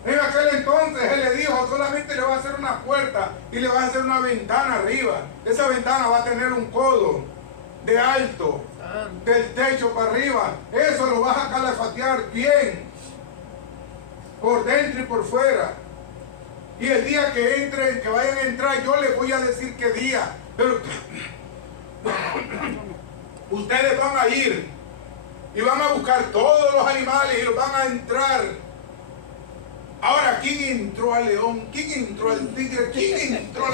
En aquel entonces él le dijo, solamente le va a hacer una puerta y le va a hacer una ventana arriba. Esa ventana va a tener un codo de alto, del techo para arriba. Eso lo vas a calafatear bien, por dentro y por fuera. Y el día que entren, que vayan a entrar, yo les voy a decir qué día. Pero ustedes van a ir y van a buscar todos los animales y los van a entrar. Ahora, ¿quién entró al león? ¿Quién entró al tigre? ¿Quién entró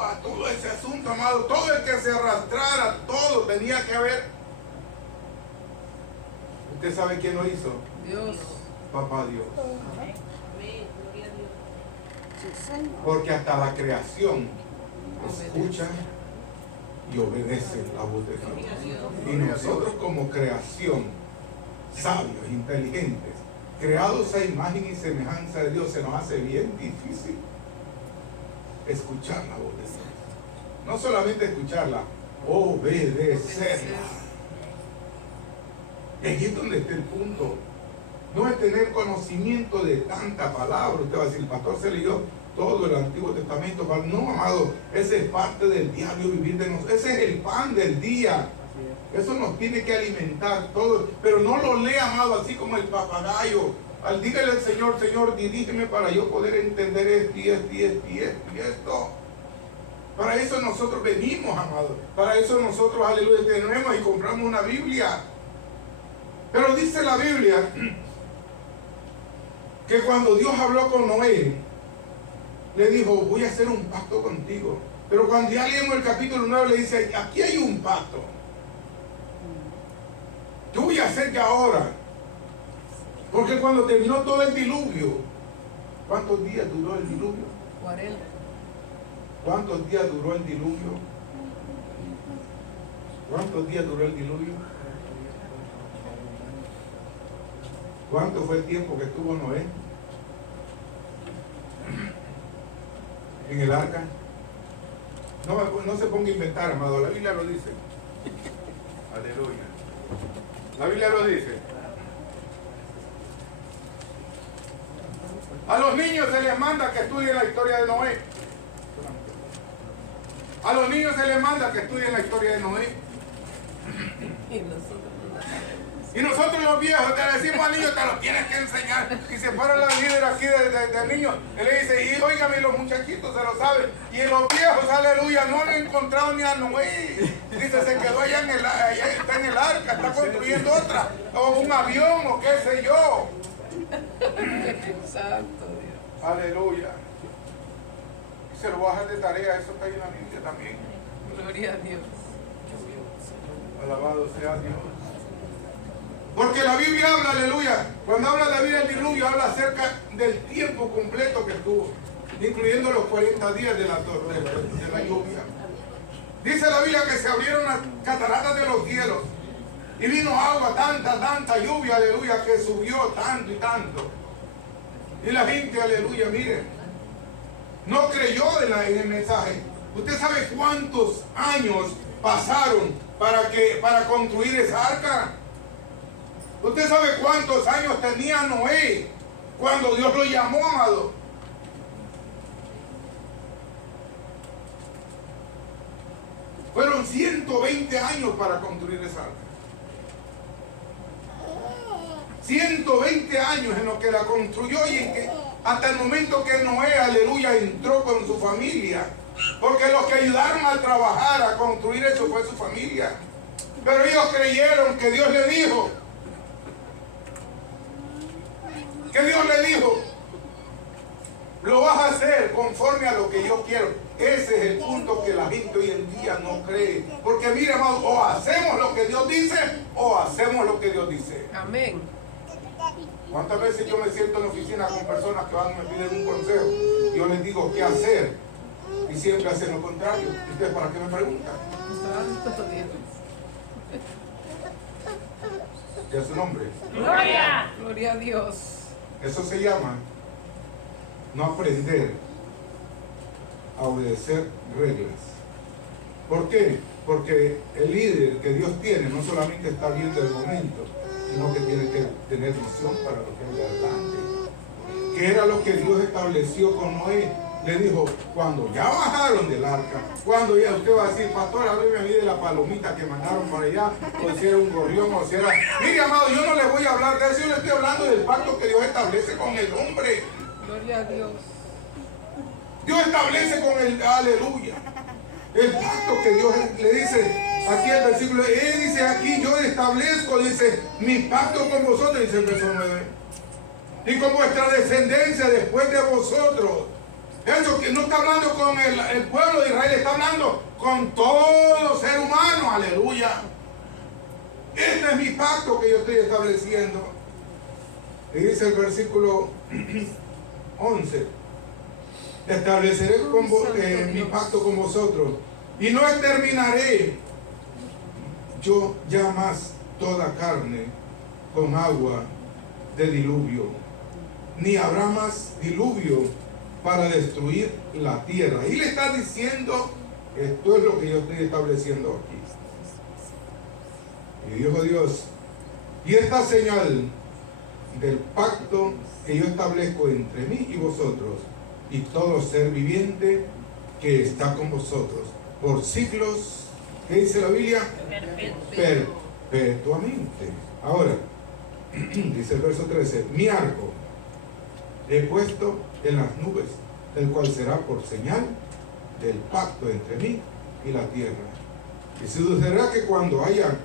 a todo ese asunto, amado? Todo el que se arrastrara, todo tenía que haber. ¿Usted sabe quién lo hizo? Dios. Papá Dios. Porque hasta la creación escucha y obedece la voz de Dios. Y nosotros como creación, sabios, inteligentes, creados a imagen y semejanza de Dios, se nos hace bien difícil escuchar la voz de Dios. No solamente escucharla, obedecerla. Y aquí es donde está el punto. No es tener conocimiento de tanta palabra. Usted va a decir, el pastor se leyó todo el Antiguo Testamento. No, amado, ese es parte del diario vivir de nosotros. Ese es el pan del día. Eso nos tiene que alimentar todo. Pero no lo lea, amado, así como el papagayo. Dígale al Señor, Señor, dirígeme para yo poder entender esto y esto y esto y esto y esto. Para eso nosotros venimos, amado. Para eso nosotros, aleluya, tenemos y compramos una Biblia. Pero dice la Biblia que cuando Dios habló con Noé, le dijo, voy a hacer un pacto contigo. Pero cuando ya leemos el capítulo 9, le dice, aquí hay un pacto. ¿Qué voy a hacer ya ahora? Porque cuando terminó todo el diluvio, ¿cuántos días duró el diluvio? 40. ¿Cuántos días duró el diluvio? ¿Cuántos días duró el diluvio? ¿Cuánto fue el tiempo que estuvo Noé en el arca? No se ponga a inventar, amado. La Biblia lo dice. Aleluya. La Biblia lo dice. A los niños se les manda que estudien la historia de Noé. A los niños se les manda que estudien la historia de Noé. Y nosotros los viejos te decimos al niño, te lo tienes que enseñar. Y se para la líder aquí del niño. Él le dice, y óigame, los muchachitos se lo saben. Y los viejos, aleluya, no han encontrado ni a Noé. Dice, se quedó allá está en el arca, está construyendo otra. O un avión, o qué sé yo. Exacto, Dios. Aleluya. Y se lo voy a dejar de tarea, eso está ahí en la Biblia también. Gloria a Dios. Alabado sea Dios. Porque la Biblia habla, aleluya, cuando habla de la Biblia del diluvio, habla acerca del tiempo completo que estuvo, incluyendo los 40 días de la lluvia. Dice la Biblia que se abrieron las cataratas de los cielos y vino agua, tanta lluvia, aleluya, que subió tanto y tanto. Y la gente, aleluya, miren, No creyó en el mensaje. ¿Usted sabe cuántos años pasaron para construir esa arca? ¿Usted sabe cuántos años tenía Noé cuando Dios lo llamó, amado? Fueron 120 años para construir esa arca. 120 años en lo que la construyó y en que hasta el momento que Noé, aleluya, entró con su familia. Porque los que ayudaron a trabajar, a construir eso fue su familia. Pero ellos creyeron que Dios le dijo. Que Dios le dijo, lo vas a hacer conforme a lo que yo quiero. Ese es el punto que la gente hoy en día no cree. Porque mira, hermano, o hacemos lo que Dios dice o hacemos lo que Dios dice. Amén. ¿Cuántas veces yo me siento en la oficina con personas que van y me piden un consejo? Yo les digo qué hacer y siempre hacen lo contrario. ¿Y ustedes para qué me preguntan? Santo Dios. ¿Qué es su nombre? Gloria. Gloria a Dios. Eso se llama no aprender a obedecer reglas. ¿Por qué? Porque el líder que Dios tiene no solamente está viendo el momento, sino que tiene que tener visión para lo que es de adelante. ¿Qué era lo que Dios estableció con Noé? Le dijo, cuando ya bajaron del arca, cuando ya usted va a decir, pastor, hábleme a mí de la palomita que mandaron para allá, o si era un gorrión, o si era... Mire, amado, yo no le voy a hablar de eso, yo le estoy hablando del pacto que Dios establece con el hombre. Gloria a Dios. Dios establece con el, aleluya, el pacto que Dios le dice, aquí el versículo, él dice aquí, yo establezco, dice, mi pacto con vosotros, dice el verso 9, y con vuestra descendencia después de vosotros. Eso que no está hablando con el pueblo de Israel, está hablando con todo ser humano, aleluya. Este es mi pacto que yo estoy estableciendo. Y dice el versículo 11, estableceré mi pacto con vosotros y no exterminaré yo ya más toda carne con agua de diluvio, ni habrá más diluvio para destruir la tierra. Y le está diciendo, esto es lo que yo estoy estableciendo aquí. Y dijo Dios, y esta señal del pacto que yo establezco entre mí y vosotros y todo ser viviente que está con vosotros por siglos, ¿qué dice la Biblia? Perpetuamente. Ahora, dice el verso 13, mi arco he puesto en las nubes, el cual será por señal del pacto entre mí y la tierra. Y sucederá que cuando haya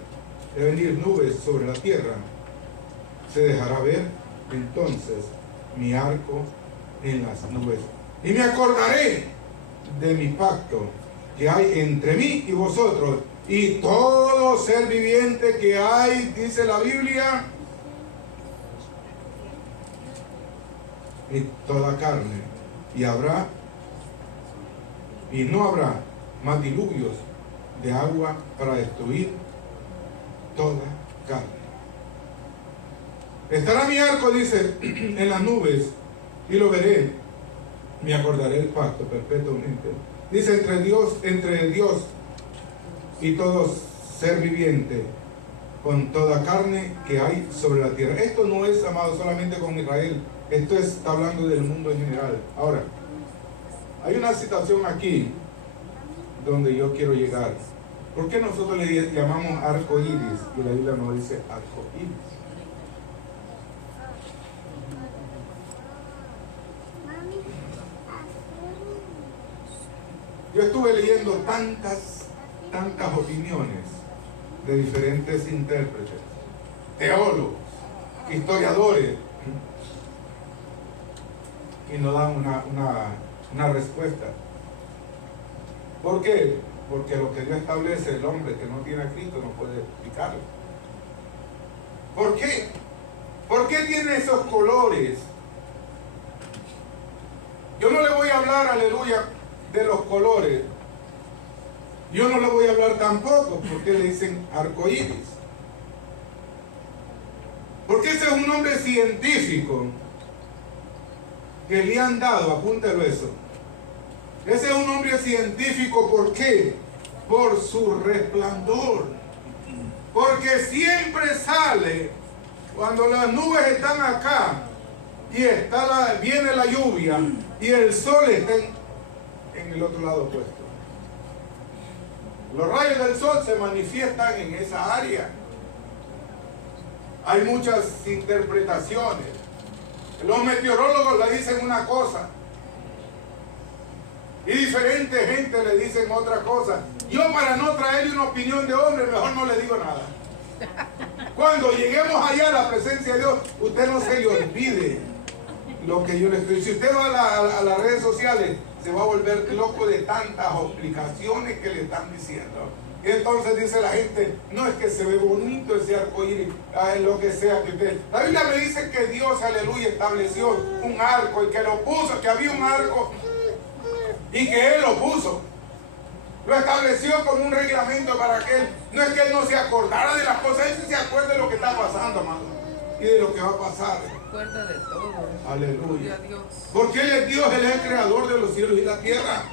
de venir nubes sobre la tierra, se dejará ver entonces mi arco en las nubes. Y me acordaré de mi pacto que hay entre mí y vosotros, y todo ser viviente que hay, dice la Biblia, y toda carne, y no habrá más diluvios de agua para destruir toda carne. Estará mi arco, dice, en las nubes, y lo veré, me acordaré del pacto perpetuamente. Dice, entre Dios y todo ser viviente, con toda carne que hay sobre la tierra. Esto no es, amado, solamente con Israel. Esto está hablando del mundo en general. Ahora, hay una situación aquí donde yo quiero llegar. ¿Por qué nosotros le llamamos arco iris y la Biblia no dice arco iris? Yo estuve leyendo tantas opiniones de diferentes intérpretes, teólogos, historiadores, y no dan una respuesta. ¿Por qué? Porque lo que Dios establece, el hombre que no tiene a Cristo no puede explicarlo. ¿Por qué? ¿Por qué tiene esos colores? Yo no le voy a hablar, aleluya, de los colores. Yo no le voy a hablar tampoco porque le dicen arcoíris. Porque ese es un nombre científico que le han dado, apúntelo eso, Ese es un hombre científico. ¿Por qué? Por su resplandor. Porque siempre sale cuando las nubes están acá y viene la lluvia y el sol está en el otro lado opuesto. Los rayos del sol se manifiestan en esa área. Hay muchas interpretaciones. Los meteorólogos le dicen una cosa y diferente gente le dicen otra cosa. Yo, para no traerle una opinión de hombre, mejor no le digo nada. Cuando lleguemos allá a la presencia de Dios, usted no se le olvide lo que yo le estoy diciendo. Si usted va a las redes sociales, se va a volver loco de tantas explicaciones que le están diciendo. Y entonces dice la gente, no, es que se ve bonito ese arcoíris, lo que sea que usted. La Biblia me dice que Dios, aleluya, estableció un arco y que lo puso, que había un arco y que Él lo puso. Lo estableció como un reglamento para que Él, no es que Él no se acordara de las cosas, Él sí se acuerda de lo que está pasando, amado, y de lo que va a pasar. Recuerda de todo. Aleluya. Dios. Porque Él es Dios, Él es el creador de los cielos y la tierra.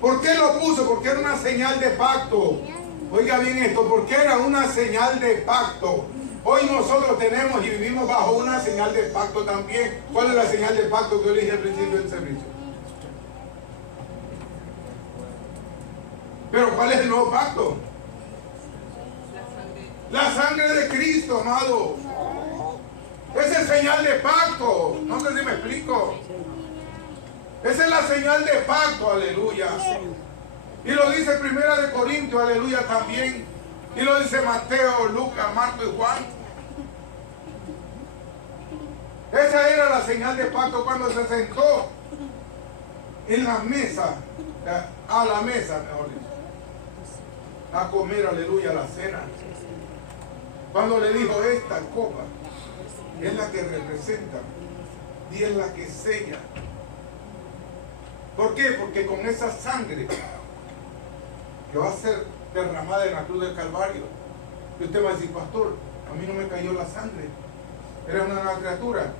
¿Por qué lo puso? Porque era una señal de pacto. Oiga bien esto, porque era una señal de pacto. Hoy nosotros tenemos y vivimos bajo una señal de pacto también. ¿Cuál es la señal de pacto que yo le dije al principio del servicio? Pero ¿cuál es el nuevo pacto? La sangre de Cristo, amado. Esa es señal de pacto. No sé si me explico. Esa es la señal de pacto, aleluya. Y lo dice Primera de Corintios, aleluya, también. Y lo dice Mateo, Lucas, Marcos y Juan. Esa era la señal de pacto cuando se sentó en la mesa, a la mesa, mejor dicho, a comer, aleluya, la cena. Cuando le dijo, esta copa es la que representa y es la que sella. ¿Por qué? Porque con esa sangre que va a ser derramada en la cruz del Calvario, y usted va a decir, pastor, a mí no me cayó la sangre, era una nueva criatura.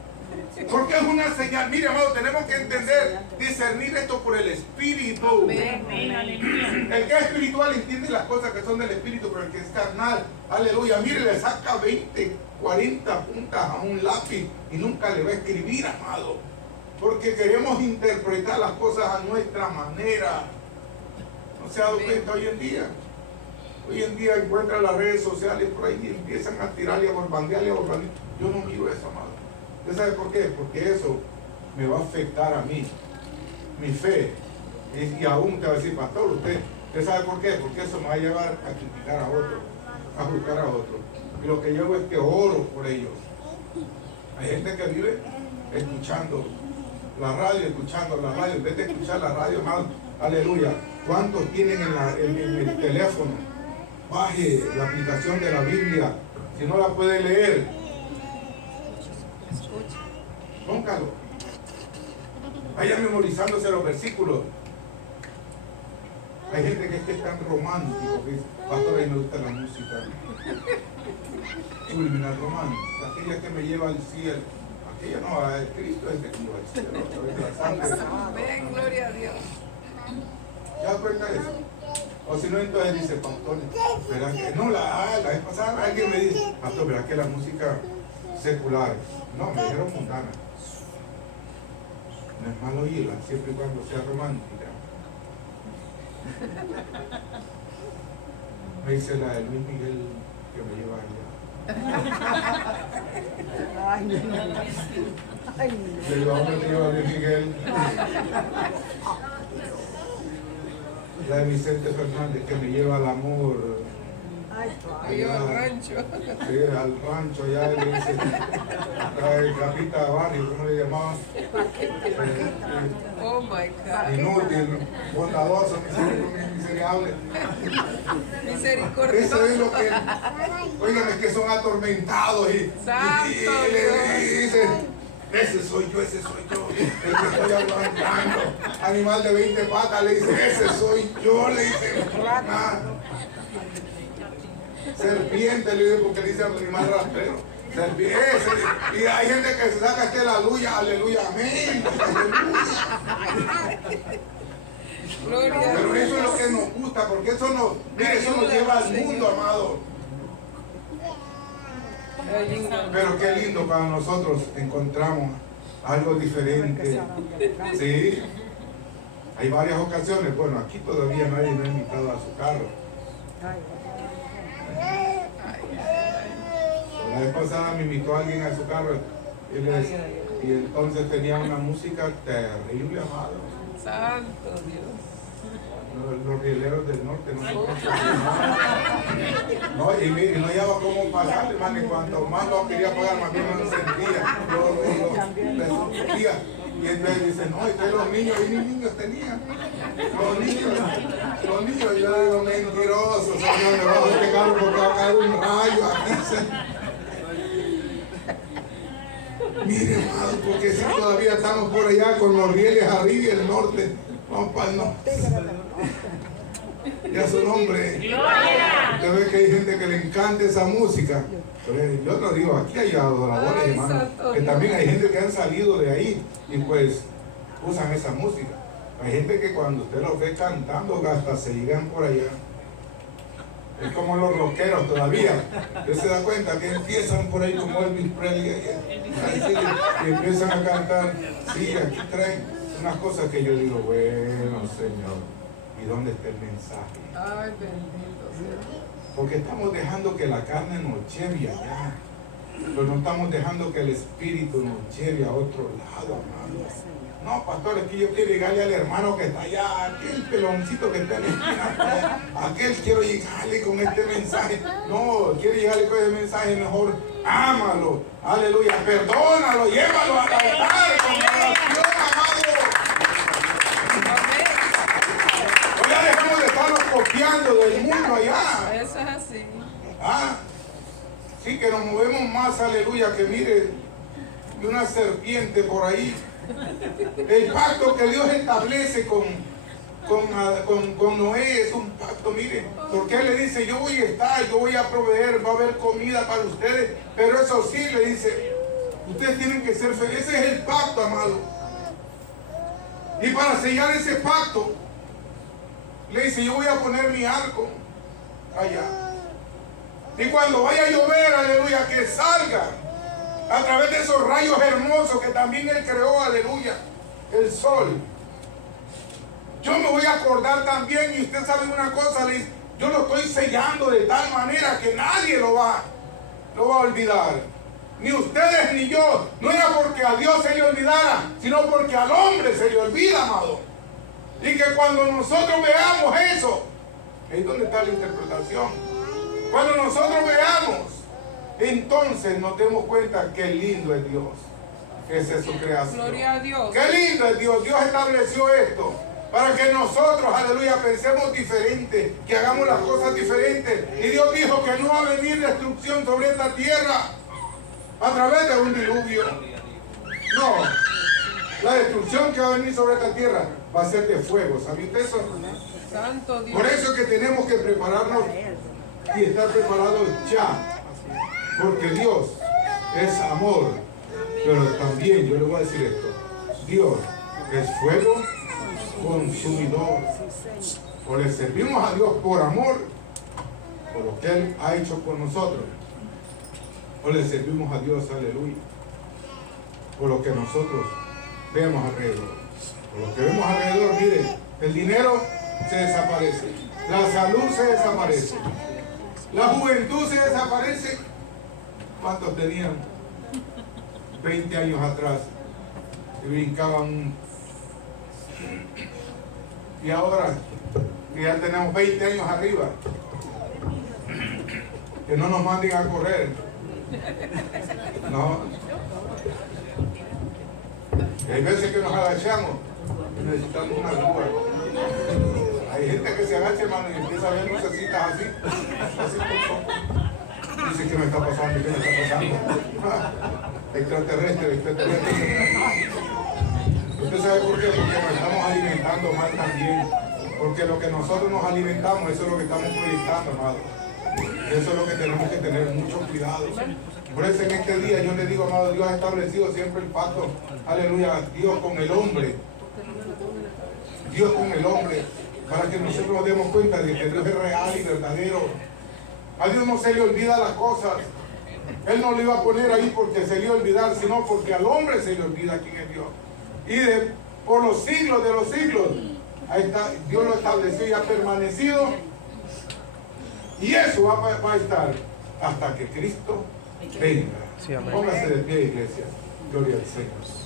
Porque es una señal. Mire, amado, tenemos que entender, discernir esto por el Espíritu. El que es espiritual entiende las cosas que son del Espíritu, pero el que es carnal, aleluya, mire, le saca 20, 40 puntas a un lápiz y nunca le va a escribir, amado. Porque queremos interpretar las cosas a nuestra manera. ¿No se ha dado cuenta hoy en día? Hoy en día encuentran las redes sociales por ahí y empiezan a tirarle, a bombardearle, a bombardearle. Yo no miro eso, amado. ¿Usted sabe por qué? Porque eso me va a afectar a mí, mi fe. Y aún te va a decir, pastor, ¿usted sabe por qué? Porque eso me va a llevar a criticar a otro, a juzgar a otro. Y lo que yo hago es que oro por ellos. Hay gente que vive escuchando la radio, en vez de escuchar la radio, amado, aleluya. ¿Cuántos tienen en el teléfono? Baje la aplicación de la Biblia. Si no la puede leer, póngalo. Vaya memorizándose los versículos. Hay gente que es tan romántico, que dice, pastor, a mí me gusta la música subliminal romántica, aquella que me lleva al cielo. Aquella no, a Cristo es el que lleva al cielo, a través de la sangre. Amén, gloria a Dios. ¿Ya da cuenta de eso? O si no, entonces dice, pastor, ¿verdad que? No, la vez pasada alguien me dice, pastor, ¿verdad que la música secular? No, me dijeron mundana. No es malo oírla, siempre y cuando sea romántica. Me dice la de Luis Miguel que me lleva allá. Le digo, ¿a dónde te lleva Luis Miguel? La de Vicente Fernández que me lleva al amor. Allá al rancho. Sí, al rancho allá le dice, el capita barrio, ¿cómo le llamaban? Oh my God. Inútil, bondadoso, miserable. Misericordioso. Eso es lo que, oigan, es que son atormentados y le dicen, ese soy yo, el que estoy aguantando. Animal de 20 patas, le dice, ese soy yo, le dicen. Serpiente, le dice, porque le dice animal rastrero. Y hay gente que se saca este aleluya, aleluya, amén. Gloria a Pero Dios. eso es lo que nos gusta, porque eso nos lleva al mundo, amado. Pero qué lindo para nosotros encontramos algo diferente. Sí. Hay varias ocasiones. Bueno, aquí todavía nadie me ha invitado a su carro. La vez pasada me invitó alguien a su carro y entonces tenía una música terrible, amado. Santo Dios. Los rieleros del norte no, y no llevaba cómo pagarle, hermano, y cuanto más lo quería pagar, más bien me encendía, lo sentía. Y entonces dice, no, y los niños, y mis niños tenían. Los niños, yo digo, mentiroso, Señor, me bajo este carro porque va a caer un rayo aquí. Mire, hermano, porque si todavía estamos por allá con los rieles arriba y el norte, vamos para el norte. Y a su nombre. Usted ve que hay gente que le encanta esa música. Pero yo lo digo, aquí hay adoradores, hermano, que también hay gente que han salido de ahí y pues usan esa música. Hay gente que cuando usted los ve cantando hasta se llegan por allá. Es como los rockeros todavía. Usted se da cuenta que empiezan por ahí como Elvis Presley y empiezan a cantar. Sí, aquí traen unas cosas que yo digo, bueno, Señor, ¿y dónde está el mensaje? Ay, bendito sea. Porque estamos dejando que la carne nos lleve allá. Pero no estamos dejando que el Espíritu nos lleve a otro lado, hermano. No, pastor, es que yo quiero llegarle al hermano que está allá, aquel peloncito que está en la esquina, aquel quiero llegarle con este mensaje. No, quiero llegarle con este mensaje, mejor ámalo, aleluya, perdónalo, llévalo al altar con oración, amado. No ya dejamos de estarnos copiando del mundo allá. Eso es así. Ah, sí, que nos movemos más, aleluya, que mire, de una serpiente por ahí. El pacto que Dios establece con Noé es un pacto, mire, porque Él le dice, yo voy a estar, yo voy a proveer, va a haber comida para ustedes, pero eso sí, le dice, ustedes tienen que ser felices. Ese es el pacto, amado. Y para sellar ese pacto, le dice, yo voy a poner mi arco allá. Y cuando vaya a llover, aleluya, que salga a través de esos rayos hermosos que también Él creó, aleluya, el sol. Yo me voy a acordar también, y usted sabe una cosa, yo lo estoy sellando de tal manera que nadie lo va a olvidar. Ni ustedes ni yo. No era porque a Dios se le olvidara, sino porque al hombre se le olvida, amado. Y que cuando nosotros veamos eso, ahí es donde está la interpretación. Cuando nosotros veamos, entonces nos demos cuenta qué lindo es Dios. Esa es su creación. Gloria a Dios. Qué lindo es Dios. Dios estableció esto para que nosotros, aleluya, pensemos diferente, que hagamos las cosas diferentes. Y Dios dijo que no va a venir destrucción sobre esta tierra a través de un diluvio. No, la destrucción que va a venir sobre esta tierra va a ser de fuego. ¿Sabe usted eso? Santo Dios. Por eso es que tenemos que prepararnos y estar preparados ya. Porque Dios es amor. Pero también, yo le voy a decir esto, Dios es fuego consumidor. O le servimos a Dios por amor, por lo que Él ha hecho por nosotros, o le servimos a Dios, aleluya, por lo que nosotros vemos alrededor. Por lo que vemos alrededor, miren, el dinero se desaparece, la salud se desaparece, la juventud se desaparece. ¿Cuántos tenían 20 años atrás y brincaban? Y ahora que ya tenemos 20 años arriba, que no nos manden a correr. No. Y hay veces que nos agachamos y necesitamos una grúa. Hay gente que se agacha, hermano, y empieza a ver lucecitas así. Dice, ¿qué me está pasando? ¿Qué me está pasando? Extraterrestre. ¿Usted sabe por qué? Porque nos estamos alimentando mal también. Porque lo que nosotros nos alimentamos, eso es lo que estamos proyectando, amado. Eso es lo que tenemos que tener mucho cuidado. Por eso en este día yo le digo, amado, Dios ha establecido siempre el pacto, aleluya, Dios con el hombre. Dios con el hombre, para que nosotros nos demos cuenta de que Dios es real y verdadero. A Dios no se le olvida las cosas. Él no le iba a poner ahí porque se le iba a olvidar, sino porque al hombre se le olvida quién es Dios. Y por los siglos de los siglos, ahí está, Dios lo estableció y ha permanecido. Y eso va a estar hasta que Cristo venga. Sí, amén. Póngase de pie, iglesia. Gloria al Señor.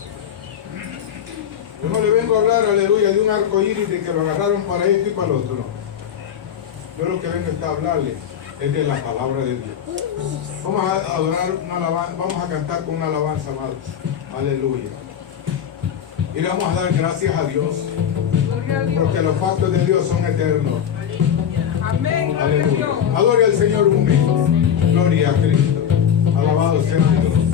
Yo no le vengo a hablar, aleluya, de un arco iris de que lo agarraron para esto y para el otro, no. Yo lo que vengo a hablarle es de la palabra de Dios. Vamos a adorar una alabanza, vamos a cantar con una alabanza, amados. Aleluya. Y le vamos a dar gracias a Dios, Gloria a Dios. porque los pactos de Dios son eternos. Amén. Gloria a Aleluya. Dios. Adore al Señor un momento. Gloria a Cristo. Alabado sea Dios.